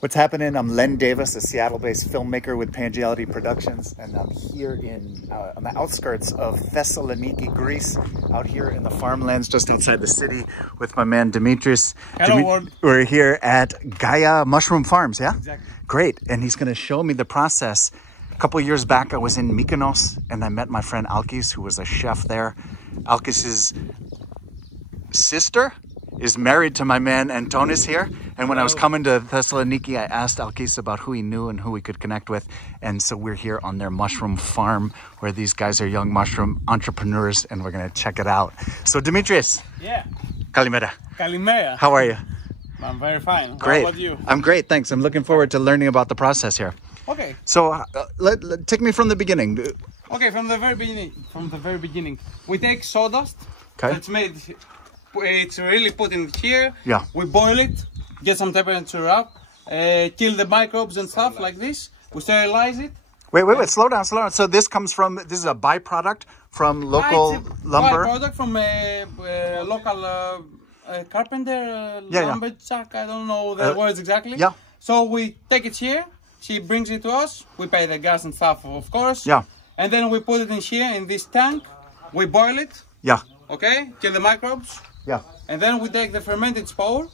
What's happening? I'm Len Davis, a Seattle-based filmmaker with Pangiality Productions, and I'm here on the outskirts of Thessaloniki, Greece, out here in the farmlands just outside the city with my man Dimitri. Hello, we're here at Gaia Mushroom Farms, yeah? Exactly. Great, and he's going to show me the process. A couple of years back, I was in Mykonos, and I met my friend Alkis, who was a chef there. Alkis's sister is married to my man Antonis here. And when I was coming to Thessaloniki, I asked Alkis about who he knew and who we could connect with. And so we're here on their mushroom farm where these guys are young mushroom entrepreneurs, and we're going to check it out. So Dimitris. Yeah. Kalimera. Kalimera. How are you? I'm very fine. Great. How about you? I'm great, thanks. I'm looking forward to learning about the process here. Okay. So take me from the beginning. Okay, from the very beginning. We take sawdust. Okay. That's made. It's really put in here. Yeah. We boil it, get some temperature up, kill the microbes and stuff like this. We sterilize it. Wait, slow down. So this is a byproduct from local lumber? Byproduct from a local carpenter, lumberjack, I don't know the words exactly. Yeah. So we take it here, she brings it to us, we pay the gas and stuff, of course. Yeah. And then we put it in here, in this tank, we boil it. Yeah. Okay, kill the microbes. Yeah. And then we take the fermented spore,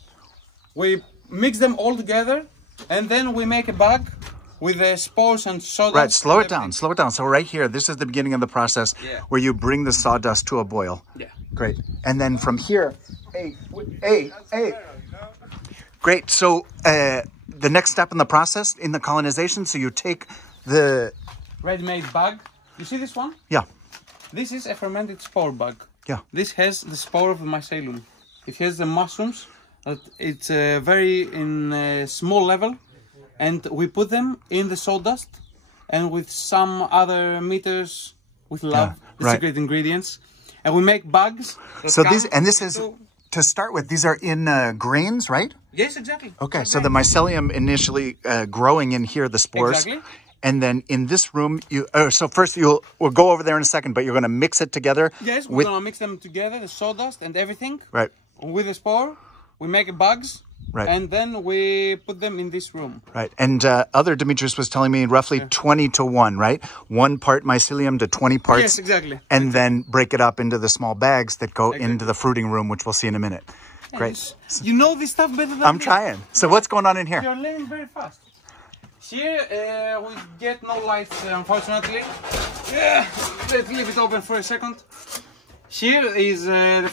we mix them all together, and then we make a bag with the spores and sawdust. Right, slow it down. So right here, this is the beginning of the process where you bring the sawdust to a boil. Yeah. Great. And then from here, hey. Great. So the next step in the process, in the colonization, so you take the ready-made bag. You see this one? Yeah. This is a fermented spore bag. Yeah. This has the spore of the mycelium. It has the mushrooms. It's very in a small level, and we put them in the sawdust, and with some other meters with love, the secret ingredients, and we make bags. So this is to start with. These are in grains, right? Yes, exactly. Okay, so the mycelium initially growing in here, the spores. Exactly. And then in this room, so first we'll go over there in a second, but you're going to mix it together. Yes, we're going to mix them together, the sawdust and everything. Right. With the spore, we make bags. Right. And then we put them in this room. Right. And other Dimitris was telling me roughly 20 to 1, right? 1 part mycelium to 20 parts. Yes, exactly. And then break it up into the small bags that go into the fruiting room, which we'll see in a minute. Yeah, great. You know this stuff better than I'm trying. So what's going on in here? You're learning very fast. Here we get no lights, unfortunately. Let's leave it open for a second. Here is the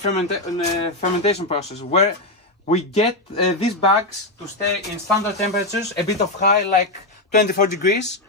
fermentation process, where we get these bags to stay in standard temperatures, a bit of high, like 24 degrees.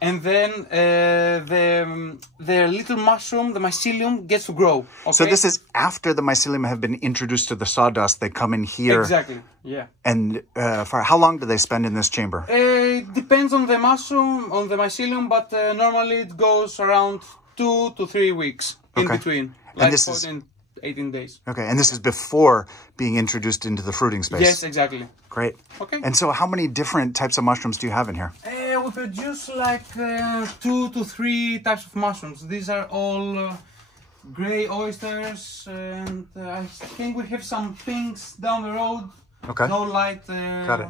And then the little mushroom, the mycelium, gets to grow. Okay? So this is after the mycelium have been introduced to the sawdust. They come in here. Exactly, yeah. And for how long do they spend in this chamber? It depends on the mushroom, on the mycelium, but normally it goes around 2 to 3 weeks in between. Like and this 14, 18 days. Okay, and this is before being introduced into the fruiting space? Yes, exactly. Great. Okay. And so how many different types of mushrooms do you have in here? We produce like 2 to 3 types of mushrooms. These are all grey oysters, and I think we have some pinks down the road. Okay. No light. Got it.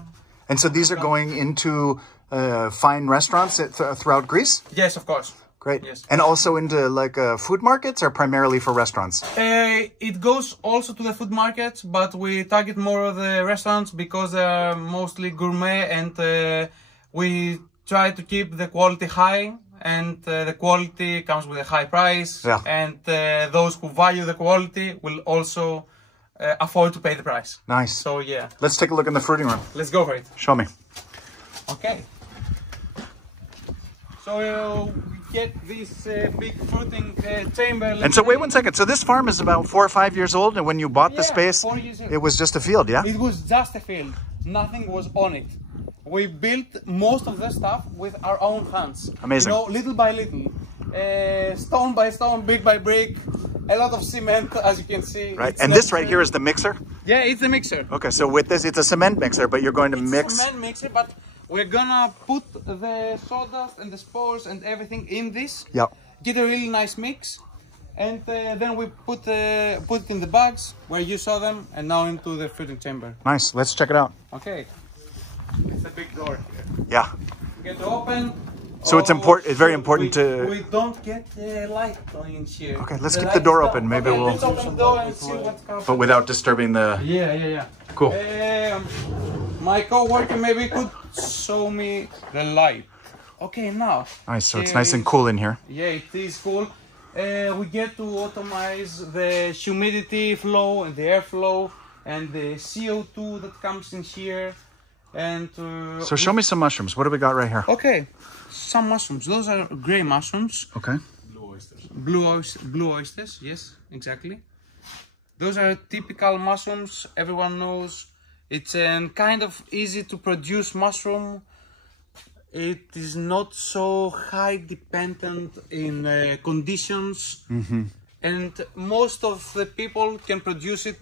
And so these are going into fine restaurants throughout Greece? Yes, of course. Great. Yes. And also into like food markets, or primarily for restaurants? It goes also to the food markets, but we target more of the restaurants because they are mostly gourmet, and we try to keep the quality high, and the quality comes with a high price. Yeah. And those who value the quality will also afford to pay the price. Nice. So yeah. Let's take a look in the fruiting room. Let's go for it. Show me. Okay. So we get this big fruiting chamber. And so wait one second. So this farm is about 4 or 5 years old, and when you bought the space, 4 years old. it was just a field, yeah? It was just a field. Nothing was on it. We built most of the stuff with our own hands. Amazing. You know, little by little, stone by stone, brick by brick, a lot of cement, as you can see. Right. And this right here is the mixer? Yeah, it's the mixer. Okay, so with this, it's a cement mixer, but you're going to mix... It's a cement mixer, but we're gonna put the sawdust and the spores and everything in this. Yeah. Get a really nice mix. And then we put it in the bags where you saw them, and now into the fruiting chamber. Nice. Let's check it out. Okay. It's a big door here. Yeah. Get open. So it's important. It's very important to. We don't get light in here. Okay, let's keep the door open. Maybe Okay, we'll. let's open the door and see what's happening. But without disturbing the. Yeah. Cool. My co-worker maybe could show me the light. Okay, now. Nice. So it's nice and cool in here. Yeah, it is cool. We get to automate the humidity flow and the airflow and the CO2 that comes in here. And So show me some mushrooms. What do we got right here? okay, some mushrooms. Those are gray mushrooms. Okay. Blue oysters. Yes, exactly. Those are typical mushrooms. Everyone knows it's kind of easy to produce mushroom. It is not so high dependent in conditions, and most of the people can produce it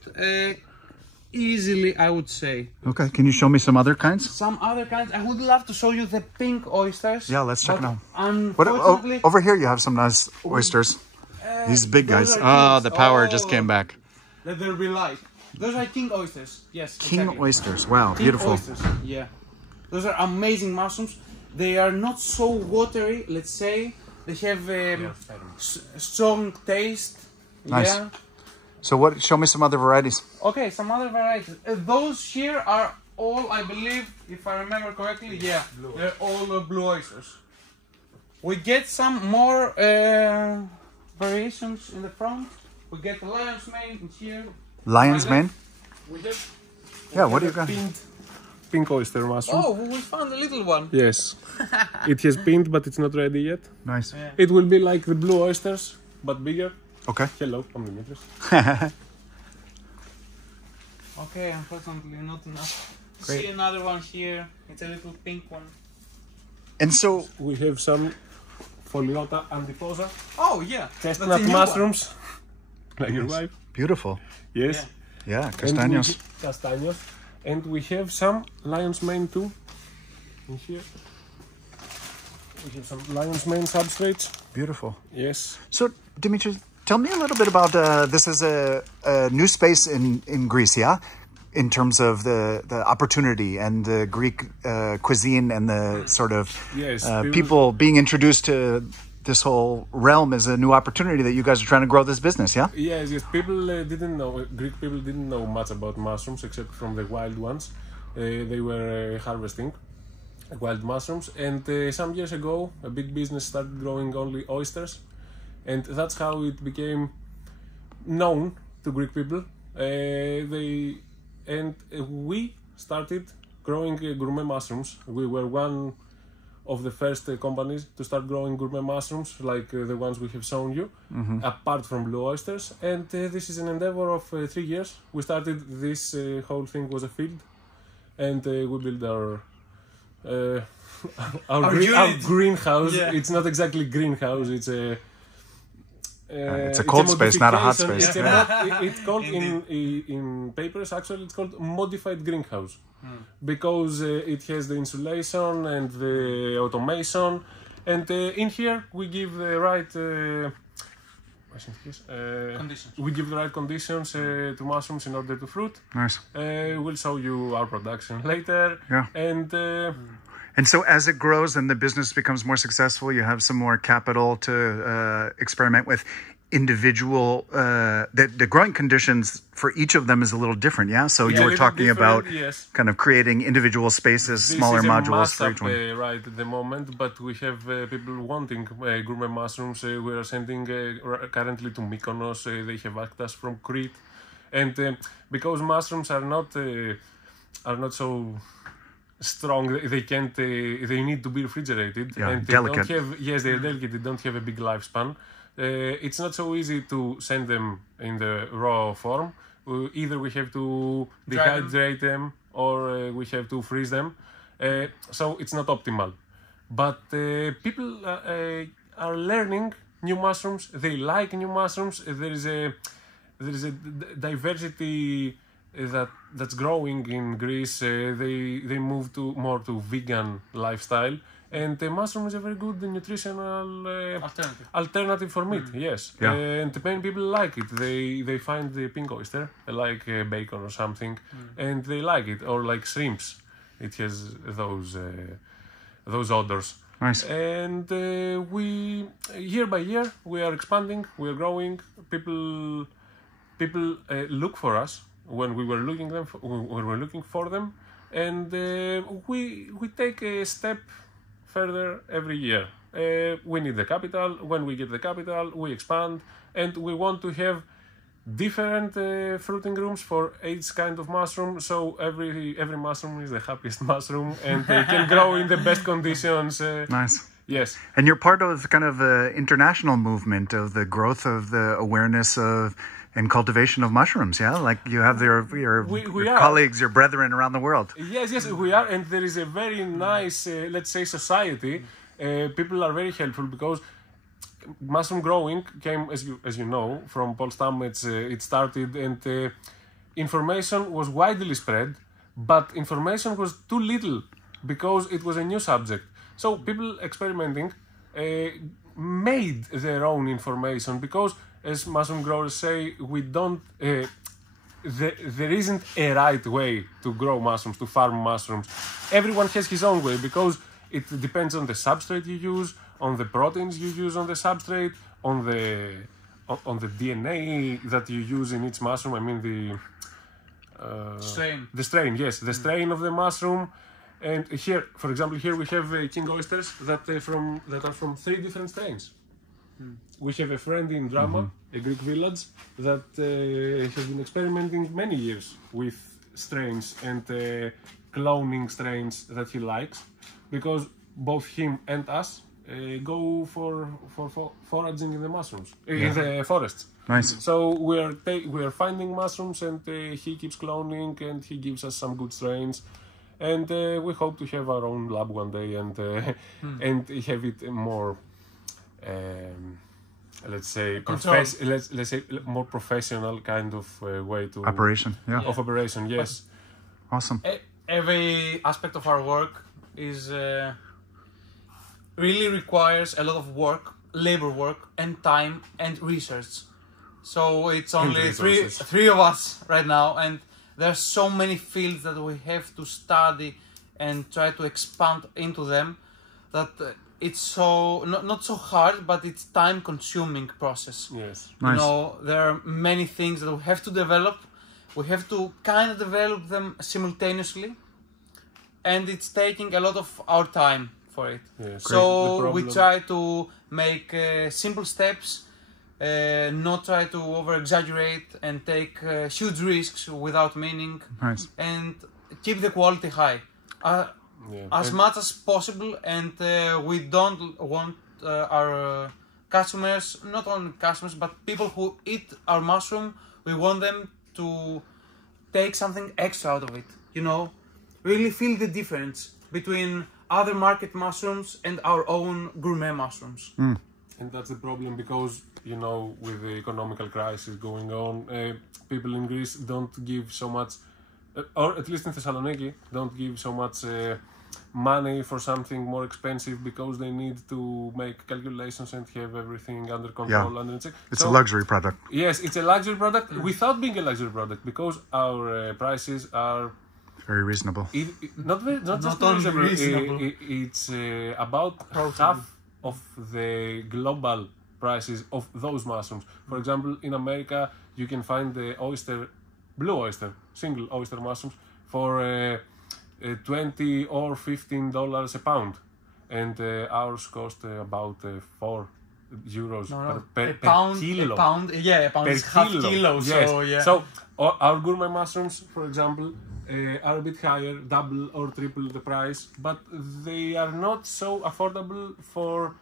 easily, I would say. Okay. Can you show me some other kinds? Some other kinds. I would love to show you the pink oysters. Yeah, let's check it out. What, Unfortunately, over here you have some nice oysters. These big guys. those are The kings. power just came back. Let there be light. Those are king oysters. Yes. King exactly. oysters. Wow, King beautiful. oysters. Yeah. Those are amazing mushrooms. They are not so watery, let's say. They have a strong taste. Nice. Yeah. So what? Show me some other varieties. Okay, some other varieties. Those here are all, I believe, if I remember correctly, yeah, they're all blue oysters. We get some more variations in the front. We get the lion's mane in here. Lion's mane. We have, Yeah. What do you got? pink oyster mushroom. Oh, we found a little one. Yes. It has pinned, but it's not ready yet. Nice. Yeah. It will be like the blue oysters, but bigger. Okay. Hello, I'm Dimitri. Okay, unfortunately not enough. Great. See another one here. It's a little pink one. And so, We have some Foliota antiposa, Oh yeah, chestnut that's a new mushrooms, like your wife. beautiful. Yes. Yeah, And castaños. Castaños. And we have some lion's mane too. In here. We have some lion's mane substrates. Beautiful. Yes. So, Dimitri, tell me a little bit about this is a new space in Greece, yeah? In terms of the opportunity and the Greek cuisine and the sort of Yes, people being introduced to this whole realm is a new opportunity that you guys are trying to grow this business, yeah? Yes. People didn't know, Greek people didn't know much about mushrooms except from the wild ones. They were harvesting wild mushrooms, and some years ago a big business started growing only oysters, and that's how it became known to Greek people. We started growing gourmet mushrooms. We were one of the first companies to start growing gourmet mushrooms, like the ones we have shown you, apart from blue oysters. And this is an endeavor of 3 years. We started this whole thing was a field, and we built our greenhouse. Yeah. It's not exactly greenhouse. It's a it's a cold space, not a hot modification. space. It's called in papers. Actually, it's called modified greenhouse because it has the insulation and the automation. And in here we give the right. Conditions. We give the right conditions to mushrooms in order to fruit. Nice. We'll show you our production later. Yeah. And And so as it grows and the business becomes more successful, you have some more capital to experiment with individual, the growing conditions for each of them is a little different, yeah? So you were talking about kind of creating individual spaces, smaller modules for each one. Right at the moment, but we have people wanting gourmet mushrooms. We are sending currently to Mykonos. They have asked us from Crete. And because mushrooms are not so strong, they can't. They need to be refrigerated. Yeah, and delicate. They're delicate. They don't have a big lifespan. It's not so easy to send them in the raw form. Either we have to dehydrate them or we have to freeze them. So it's not optimal. But people are learning new mushrooms. They like new mushrooms. There is a diversity that's growing in Greece. They move more to vegan lifestyle, and the mushroom is a very good nutritional alternative for meat. Yes, Yeah. And many people like it. They find the pink oyster like bacon or something, and they like it, or like shrimps. it has those odors. Nice. And we year by year we are expanding, we are growing. People look for us when we were looking for them, and we take a step further every year. We need the capital. When we get the capital, we expand, and we want to have different fruiting rooms for each kind of mushroom. So every mushroom is the happiest mushroom, and they can grow in the best conditions. Nice. Yes. And you're part of kind of an international movement of the growth of the awareness of and cultivation of mushrooms, yeah? Like you have your colleagues, your brethren around the world. Yes, we are. And there is a very nice, let's say, society. People are very helpful because mushroom growing came, as you know, from Paul Stamets. It started, and information was widely spread, but information was too little because it was a new subject. So people experimenting made their own information because, as mushroom growers say, we don't. There isn't a right way to grow mushrooms, to farm mushrooms. Everyone has his own way because it depends on the substrate you use, on the proteins you use on the substrate, on the DNA that you use in each mushroom. I mean strain. The strain, yes, the strain of the mushroom. And here, for example, here we have king oysters that are from 3 different strains. We have a friend in Drama, a Greek village, that has been experimenting many years with strains and cloning strains that he likes, because both him and us go for foraging in the mushrooms, in the forests. Nice. So we are finding mushrooms, and he keeps cloning, and he gives us some good strains. And we hope to have our own lab one day and have it more, let's say, more professional kind of way to operation. Yeah. Of operation. Yes. Awesome. Every aspect of our work is really requires a lot of work, labor work, and time and research. So it's only three of us right now, and there are so many fields that we have to study and try to expand into them that it's so not so hard, but it's time-consuming process. Yes. Nice. You know, there are many things that we have to develop. We have to kind of develop them simultaneously, and it's taking a lot of our time for it. Yes. So we try to make simple steps. Not try to over-exaggerate and take huge risks without meaning. Nice. And keep the quality high as much as possible, and we don't want our customers, not only customers, but people who eat our mushroom, we want them to take something extra out of it, you know, really feel the difference between other market mushrooms and our own gourmet mushrooms. And that's the problem because, you know, with the economical crisis going on, people in Greece don't give so much, or at least in Thessaloniki, don't give so much money for something more expensive because they need to make calculations and have everything under control. Under check. It's a luxury product. Yes, it's a luxury product without being a luxury product because our prices are very reasonable. Not just reasonable. It's about half of the global prices of those mushrooms. For example, in America, you can find the blue oyster, single oyster mushrooms for $20 or $15 a pound, and ours cost about €4 per kilo. A pound is half kilo. Yes. So yeah. So our gourmet mushrooms, for example, are a bit higher, double or triple the price, but they are not so affordable for,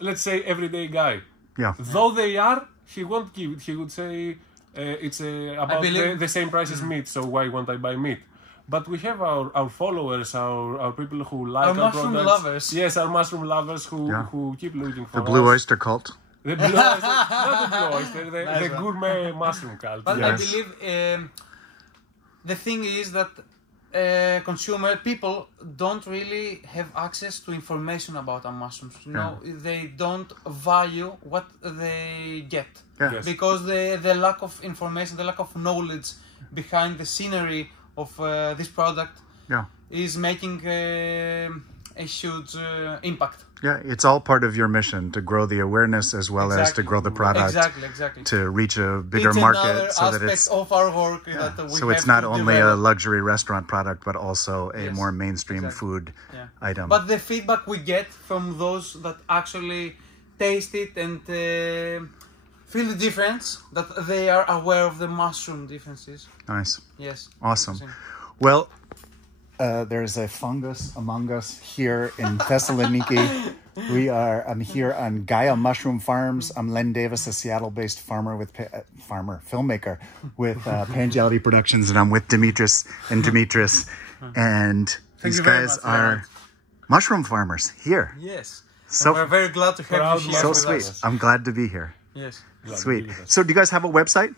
let's say, everyday guy. Yeah. Though they are, he won't give it. He would say it's about the same price as meat, so why won't I buy meat? But we have our followers, our people who like our mushroom products. lovers. Yes, our mushroom lovers who keep looking for the blue us. oyster cult. The blue oyster, not the blue oyster, the gourmet mushroom cult. But Yes. I believe the thing is that people don't really have access to information about our mushrooms. You know, they don't value what they get Yeah. because the lack of information, the lack of knowledge behind the scenery of this product. Yeah. is making a huge impact. Yeah, it's all part of your mission to grow the awareness as well as to grow the product. Exactly. To reach a bigger It's market, another so that aspect it's of our work that we so have it's not to only a develop. luxury restaurant product, but also a Yes, more mainstream exactly. food Yeah. item. But the feedback we get from those that actually taste it and feel the difference, that they are aware of the mushroom differences. Nice. Yes. Awesome. Same. Well, there's a fungus among us here in Thessaloniki. I'm here on Gaia Mushroom Farms. I'm Len Davis, a Seattle-based filmmaker with Pangelity Productions, and I'm with Dimitris. And these you very guys much, are mushroom farmers here. Yes. So We're very glad to have you here. so with sweet. us. I'm glad to be here. Yes. Sweet. So do you guys have a website?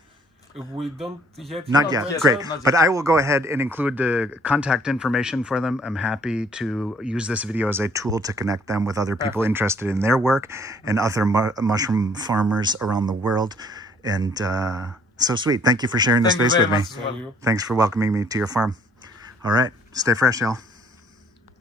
We don't yet. Not have yet. a Yes, Great. website. not But I will go ahead and include the contact information for them. I'm happy to use this video as a tool to connect them with other people interested in their work and other mushroom farmers around the world. And so sweet. Thank you for sharing this Thank you space very with me. much as well. Thank you. Thanks for welcoming me to your farm. All right. Stay fresh, y'all.